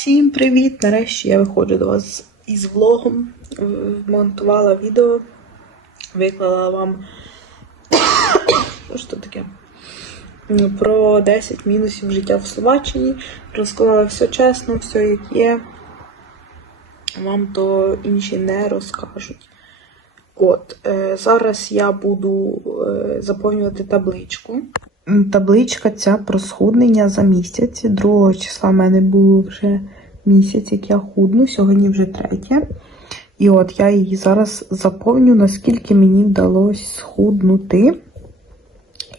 Всім привіт! Нарешті я виходжу до вас із влогом. Монтувала відео, виклала вам що таке? Ну, Про 10 мінусів життя в Словаччині. Розказала все чесно, все як є. Вам то інші не розкажуть. От, е, зараз я буду е, заповнювати табличку. Табличка ця про схуднення за місяць. 2 числа в мене було вже місяць, як я худну, сьогодні вже третє. І от я її зараз заповню, наскільки мені вдалося схуднути.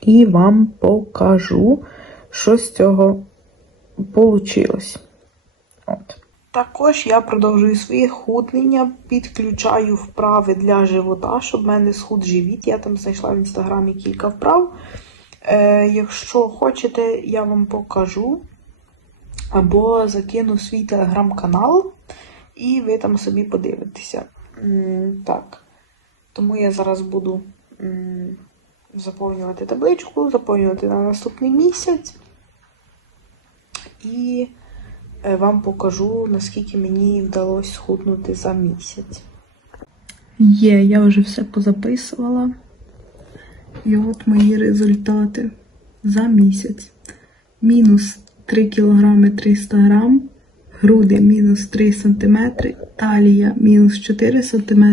І вам покажу, що з цього вийшло. От. Також я продовжую своє худнення, підключаю вправи для живота, щоб в мене схуд живіт. Я там знайшла в інстаграмі кілька вправ. Е, якщо хочете, я вам покажу. Або закину свій телеграм-канал, і ви там собі подивитеся. Так. Тому я зараз буду заповнювати табличку, заповнювати на наступний місяць. І е, вам покажу, наскільки мені вдалося схуднути за місяць. Є, я вже все позаписувала. І от мої результати. За місяць. Мінус 3 кг 300 г, груди мінус 3 см, талія мінус 4 см,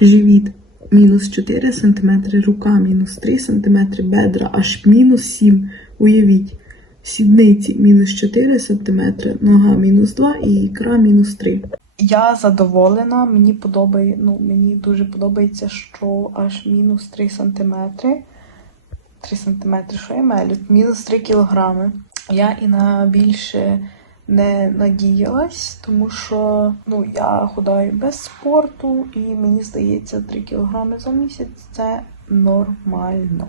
живіт мінус 4 см, рука мінус 3 см, бедра аж мінус 7 Уявіть. Сідниці мінус 4 см, нога мінус 2 і ікра мінус 3. Я задоволена, мені подобає, ну, мені дуже подобається, що аж мінус 3 см. 3 см, що я мелю? Мінус 3 кілограми. Я і на більше не надіялась, тому що ну, я худаю без спорту, і мені здається, 3 кілограми за місяць це нормально.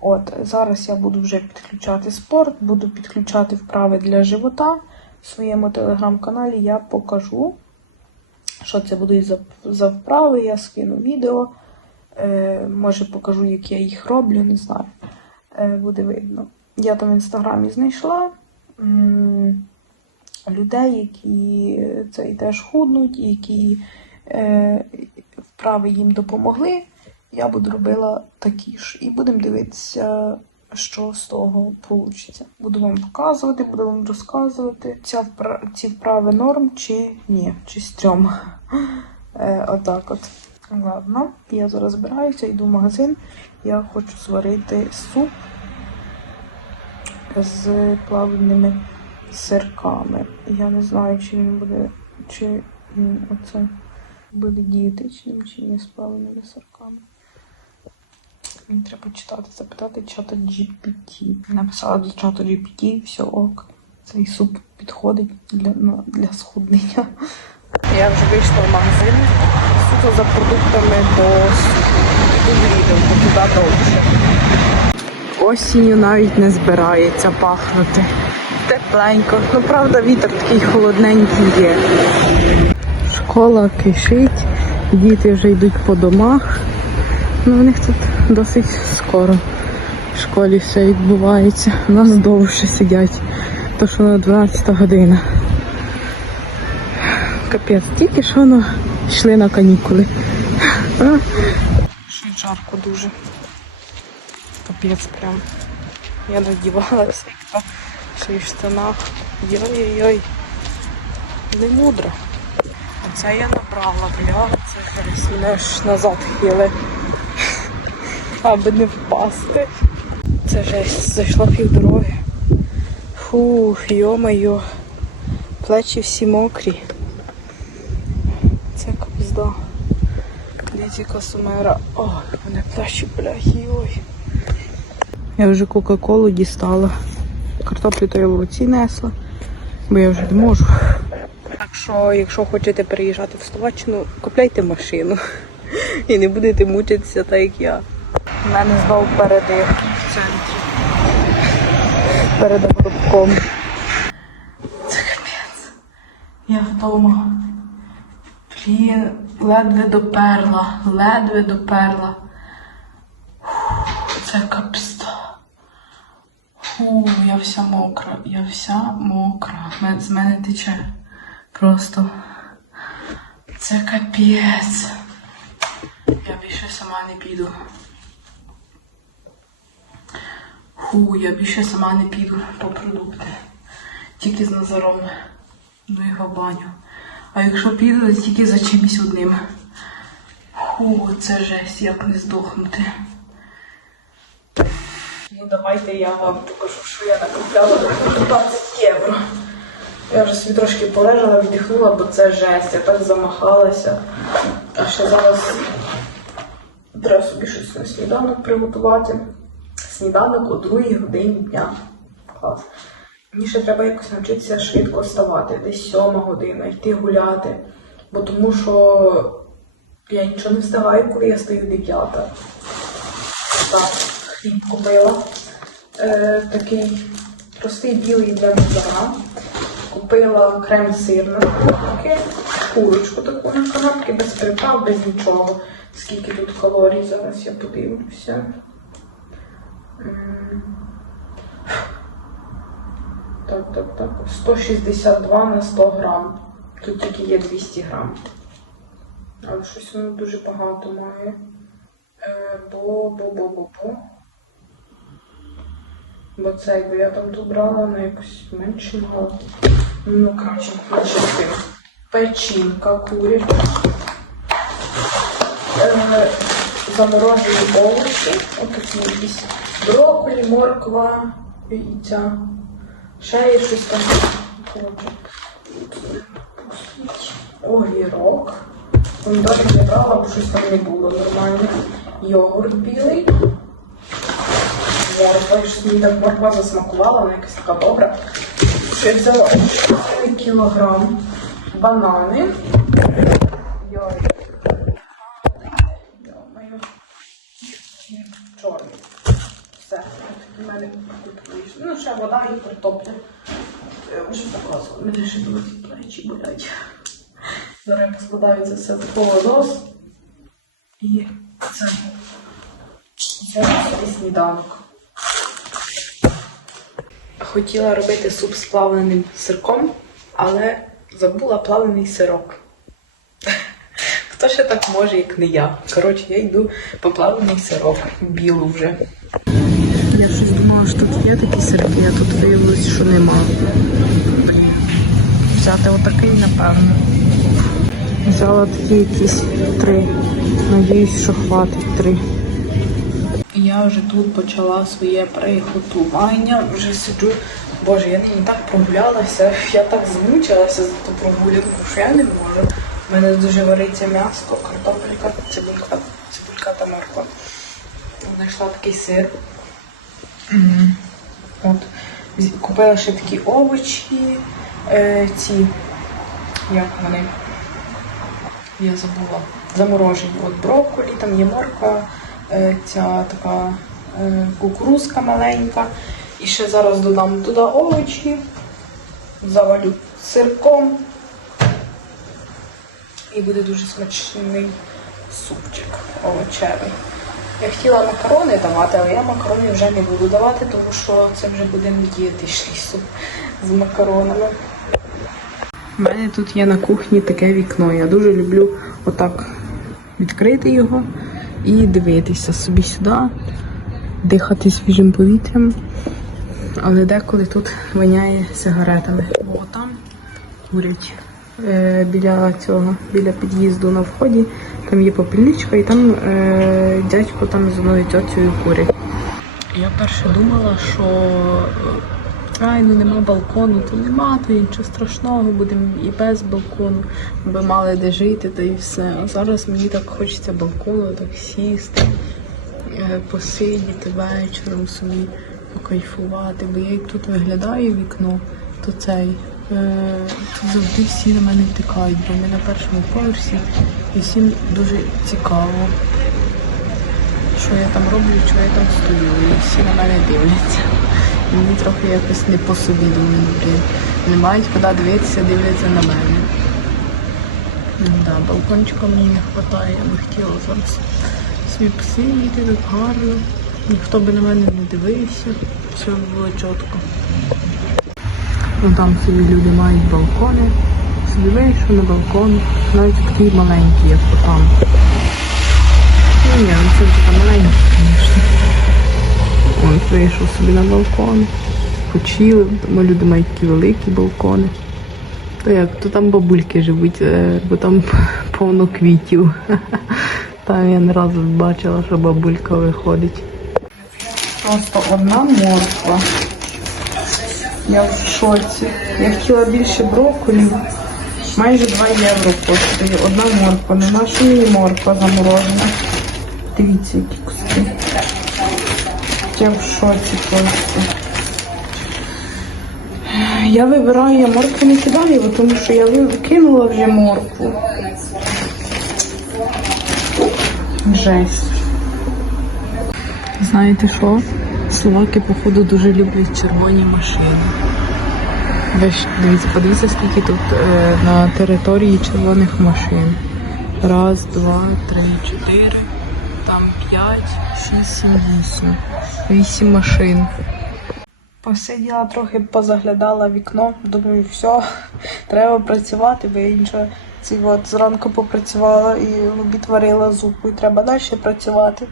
От, зараз я буду вже підключати спорт, буду підключати вправи для живота. В своєму телеграм-каналі я покажу, що це будуть за, вправи, я скину відео. Е, може покажу, як я їх роблю, не знаю. Е, буде видно. Я там в інстаграмі знайшла людей, які цей теж худнуть, які е, вправи їм допомогли. Я буду робила такі ж. І будемо дивитися, що з того вийде. Буду вам показувати, буду вам розказувати, ця впра... ці вправи норм чи ні, чи стрьом. Е, отак от. Ладно, я зараз збираюся, йду в магазин. Я хочу сварити суп з плавленими сирками. Я не знаю, чи він буде, чи він оце буде дієтичним, чи ні з плавленими сирками. Мені треба читати, запитати чата GPT. Написала до чату GPT, все ок. Цей суп підходить для, ну, для схуднення. Я вже вийшла в магазин суто за продуктами до відео, бо туди довше. Осінню навіть не збирається пахнути. Тепленько. Ну, правда, вітер такий холодненький є. Школа кишить, діти вже йдуть по домах. Ну, у них тут досить скоро в школі все відбувається. У нас довше сидять, то що на 12 година. Капець, тільки що ну, йшли на канікули. Й жарко дуже. Капець прям. Я надівалася, й в штанах. Йой-йой. Не мудро. Оце я набрала, бля, це ж назад хіли. Аби не впасти. Це жесть, зайшла півдороги. Фух, йо-моє. Плечі всі мокрі. Це капзда. Літі косумера. Ой, мене плечі, бляхи, ой. Я вже Кока-Колу дістала. Картоплю то я в руці несла, бо я вже не можу. Так що, якщо хочете переїжджати в Словаччину, купляйте машину. І не будете мучитися так, як я. У мене знову передих в центрі. Перед городком. Це капець. Я вдома. Блін, ледве доперла, ледве доперла. Це капста. Фу, я вся мокра, я вся мокра. З мене тече. Просто це капець. Я більше сама не піду. Фу, я більше сама не піду по продукти. Тільки з Назаром. Ну його баню. А якщо піду, то тільки за чимось одним. Фу, це жесть, як не здохнути. Ну давайте я вам покажу, що я накупляла за 20 євро. Я вже собі трошки полежала, віддихнула, бо це жесть, я так замахалася. А ще зараз треба собі щось на сніданок приготувати. Сніданок о 2 годині дня. Клас. Мені ще треба якось навчитися швидко вставати, десь сьома година, йти гуляти. Бо тому що я нічого не встигаю, коли я стою дев'ята. Так, хліб купила. Е, такий простий білий для Назара. Купила крем сирний, таке, курочку таку на канапки, без приправ, без нічого. Скільки тут калорій, зараз я подивлюся. Так, так, так. 162 на 100 грам. Тут тільки є 200 грам. Але щось воно дуже багато має. Е, бо, бо, бо, я там добрала на якось менше мало. Ну, менше з тим. Печінка куряча. Е, заморожені овочі. Отакі якісь брокколі, морква, яйця. Ще є щось там. Коротше. Огірок. Помідори не брала, бо щось там не було нормально. Йогурт білий. Морква, щось мені так морква засмакувала, вона якась така добра. Ще взяла кілограм банани. Йой. Йо-моє. Чорний. Все. Такі в мене вийшло. Ну, ще вода і картопля. Я вже показувала. Мені ще будуть плечі болять. Зараз я поскладаю це все в холодос. І це. Це буде сніданок. Хотіла робити суп з плавленим сирком, але забула плавлений сирок. Хто ще так може, як не я? Коротше, я йду по плавлений сирок, білу вже. Я щось думала, що тут є такі сирки, а тут виявилось, що нема. Взяти отакий, напевно. Взяла такі якісь три. Надіюсь, що хватить три. Я вже тут почала своє приготування, вже сиджу. Боже, я нині так прогулялася, я так змучилася за ту прогулянку, що я не можу. У мене дуже вариться м'ясо, картопелька, цибулька, цибулька та морква. Знайшла такий сир. От. Купила ще такі овочі, е, ці, як вони, я забула, заморожені. От брокколі, там є морква, е, ця така е, кукурузка маленька. І ще зараз додам туди овочі, завалю сирком. І буде дуже смачний супчик овочевий. Я хотіла макарони давати, але я макарони вже не буду давати, тому що це вже буде дієтичний суп з макаронами. У мене тут є на кухні таке вікно. Я дуже люблю отак відкрити його і дивитися собі сюди, дихати свіжим повітрям. Але деколи тут воняє сигаретами. Бо там курять е, біля цього, біля під'їзду на вході. Там є попільничка, і там е, дядько там з одною тьотею курять. Я перше думала, що е, ай, ну нема балкону, то нема, то нічого страшного, будемо і без балкону, би мали де жити, та і все. А зараз мені так хочеться балкону, так сісти, е, посидіти вечором собі, покайфувати. Бо я як тут виглядаю вікно, то цей. Е, завжди всі на мене втикають, бо ми на першому поверсі і всім дуже цікаво що я там роблю, що я там стою, і всі на мене дивляться. І Мені трохи якось не по собі думаю. Не мають куди дивитися, дивляться на мене. Да, балкончика мені не вистачає, я хотіла зараз собі посидіти тут гарно, Ніхто би на мене не дивився, все було чітко. Ну там собі люди мають балкони. Собі вийшов на балкон, навіть такий маленький, як там. Ну ні, ну це вже там маленький, звісно. Он вийшов собі на балкон, почили, тому люди мають такі великі балкони. То як, то там бабульки живуть, е, бо там повно квітів. Там я не разу бачила, що бабулька виходить. Просто одна морква. Я в шоці. Я хотіла більше брокколів. Майже 2 євро коштує. Одна морква. Не наша мені морква заморожена. Дивіться, які куски. Я в шоці просто. Я вибираю, я моркву не кидаю, тому що я ви- кинула вже моркву. Жесть. Знаєте що? Словаки, походу, дуже люблять червоні машини. Дивіться, подивіться, скільки тут е, на території червоних машин. Раз, два, три, чотири, там п'ять, шість, сім, вісім. Вісім машин. Посиділа трохи, позаглядала вікно, думаю, все, треба працювати, бо я іншого ці от зранку попрацювала і в обід варила зупу, і треба далі працювати.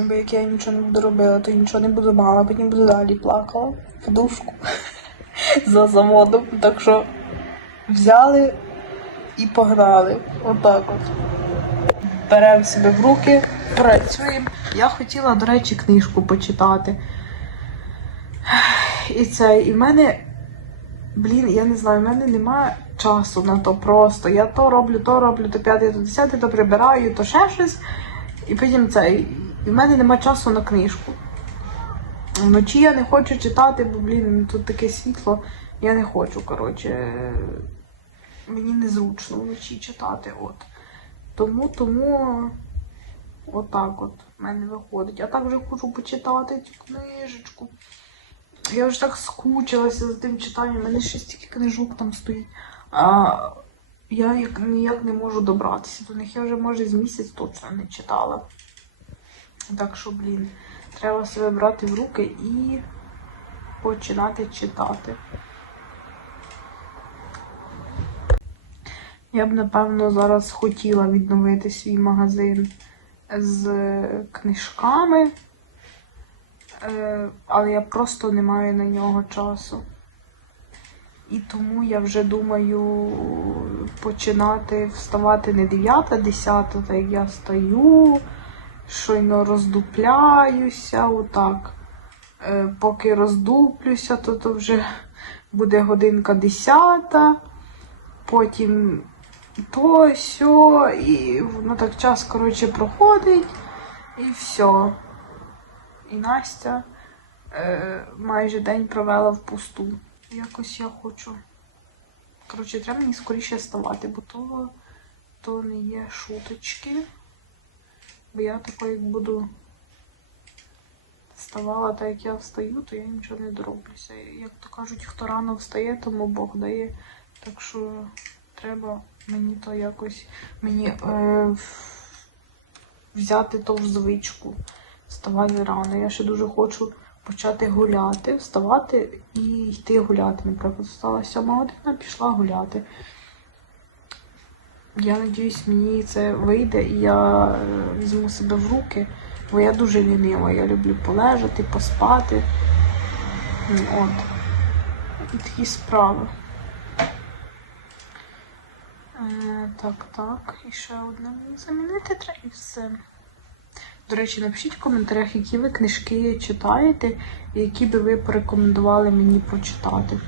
Бо як я нічого не буду робила, то нічого не буду мала, потім буду далі плакала в подушку за заводом. Так що взяли і погнали. Отак от. Беремо себе в руки, працюємо. Я хотіла, до речі, книжку почитати. І це, і в мене, блін, я не знаю, в мене немає часу на то просто. Я то роблю, то роблю, то п'яте, то десяте, то прибираю, то ще щось. І потім це. І в мене немає часу на книжку. Вночі я не хочу читати, бо, блін, тут таке світло. Я не хочу, коротше. Мені незручно вночі читати. От. Тому, тому. Отак от в мене виходить. Я так вже хочу почитати цю книжечку. Я вже так скучилася за тим читанням, у мене ще стільки книжок там стоїть. А я як, ніяк не можу добратися до них. Я вже, може, з місяць точно не читала. Так що, блін, треба себе брати в руки і починати читати. Я б, напевно, зараз хотіла відновити свій магазин з книжками. Е, але я просто не маю на нього часу. І тому я вже думаю починати вставати не 9, 10, так як я стаю, щойно роздупляюся, отак. Е, Поки роздуплюся, то, то вже буде годинка 10, потім то, сьо, і воно так час, коротше, проходить, і все. І Настя е, майже день провела в пусту. Якось я хочу. Коротше, треба мені скоріше вставати, бо то, то не є шуточки. Бо я тако, як буду вставала так, як я встаю, то я нічого не дороблюся. Як то кажуть, хто рано встає, тому Бог дає. Так що треба мені то якось мені е, взяти то в звичку. Вставати рано. Я ще дуже хочу почати гуляти, вставати і йти гуляти. Наприклад, встала сьома година, пішла гуляти. Я надіюсь, мені це вийде і я е, візьму себе в руки, бо я дуже лінива. Я люблю полежати, поспати. От. І такі справи. Е, так, так. І ще одне замінити треба і все. До речі, напишіть в коментарях, які ви книжки читаєте і які би ви порекомендували мені прочитати.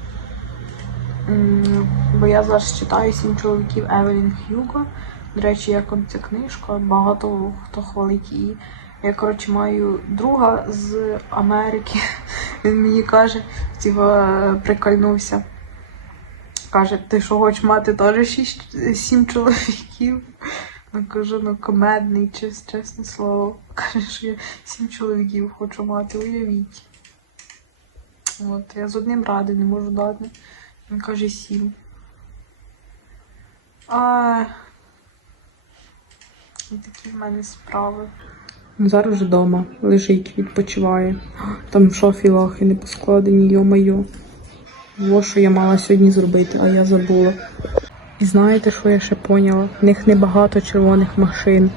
Бо я зараз читаю сім чоловіків Евелін Х'юго. До речі, як вам ця книжка, багато хто хвалить її. Я, коротше, маю друга з Америки. Він мені каже, типа, прикольнувся. Каже, ти що хочеш мати теж сім чоловіків? Ну кажу, ну комедний, чес, чесне слово. Каже, що я сім чоловіків хочу мати, уявіть. От, я з одним ради не можу дати. Він каже сім. А... Такі в мене справи. Зараз вже вдома лежить, відпочиває. Там в шафі лахи не поскладені, йо-майо. Во що я мала сьогодні зробити, а я забула. І знаєте, що я ще поняла? В них небагато червоних машин.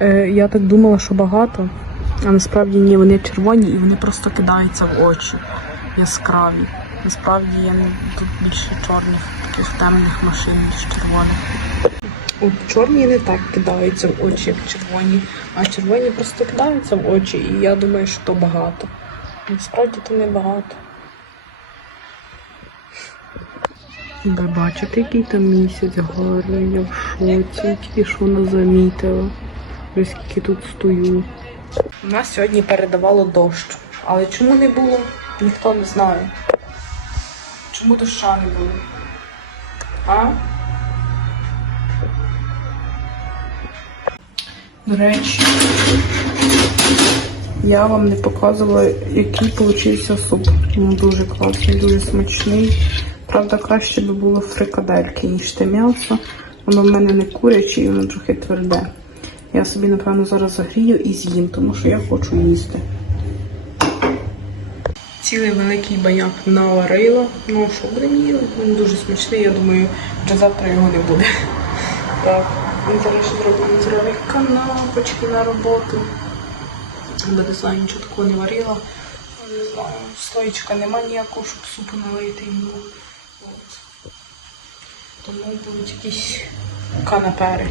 Е, я так думала, що багато, а насправді ні, вони червоні і вони просто кидаються в очі. Яскраві. Насправді я не тут більше чорних, таких темних машин, ніж червоних. От чорні не так кидаються в очі, як червоні, а червоні просто кидаються в очі, і я думаю, що то багато. Насправді то не багато. Ви бачите, який там місяць гарний, я в шоці, тільки що вона замітила. Ось скільки тут стою. У нас сьогодні передавало дощ, але чому не було, ніхто не знає. Чому доща не було? А? До речі, я вам не показувала, який получився суп. Він дуже класний, дуже смачний. Правда, краще би було фрикадельки, ніж те м'ясо. Воно в мене не куряче і воно трохи тверде. Я собі, напевно, зараз загрію і з'їм, тому що я хочу їсти. Цілий великий баняк наварила. Ну, що будемо їли? Він дуже смачний, я думаю, вже завтра його не буде. Так, ми зараз зробимо здорові канапочки на роботу. Бо не знаю, нічого такого не варила. Не знаю, стоїчка нема ніякого, щоб супу налити йому. Тому будуть якісь канапери.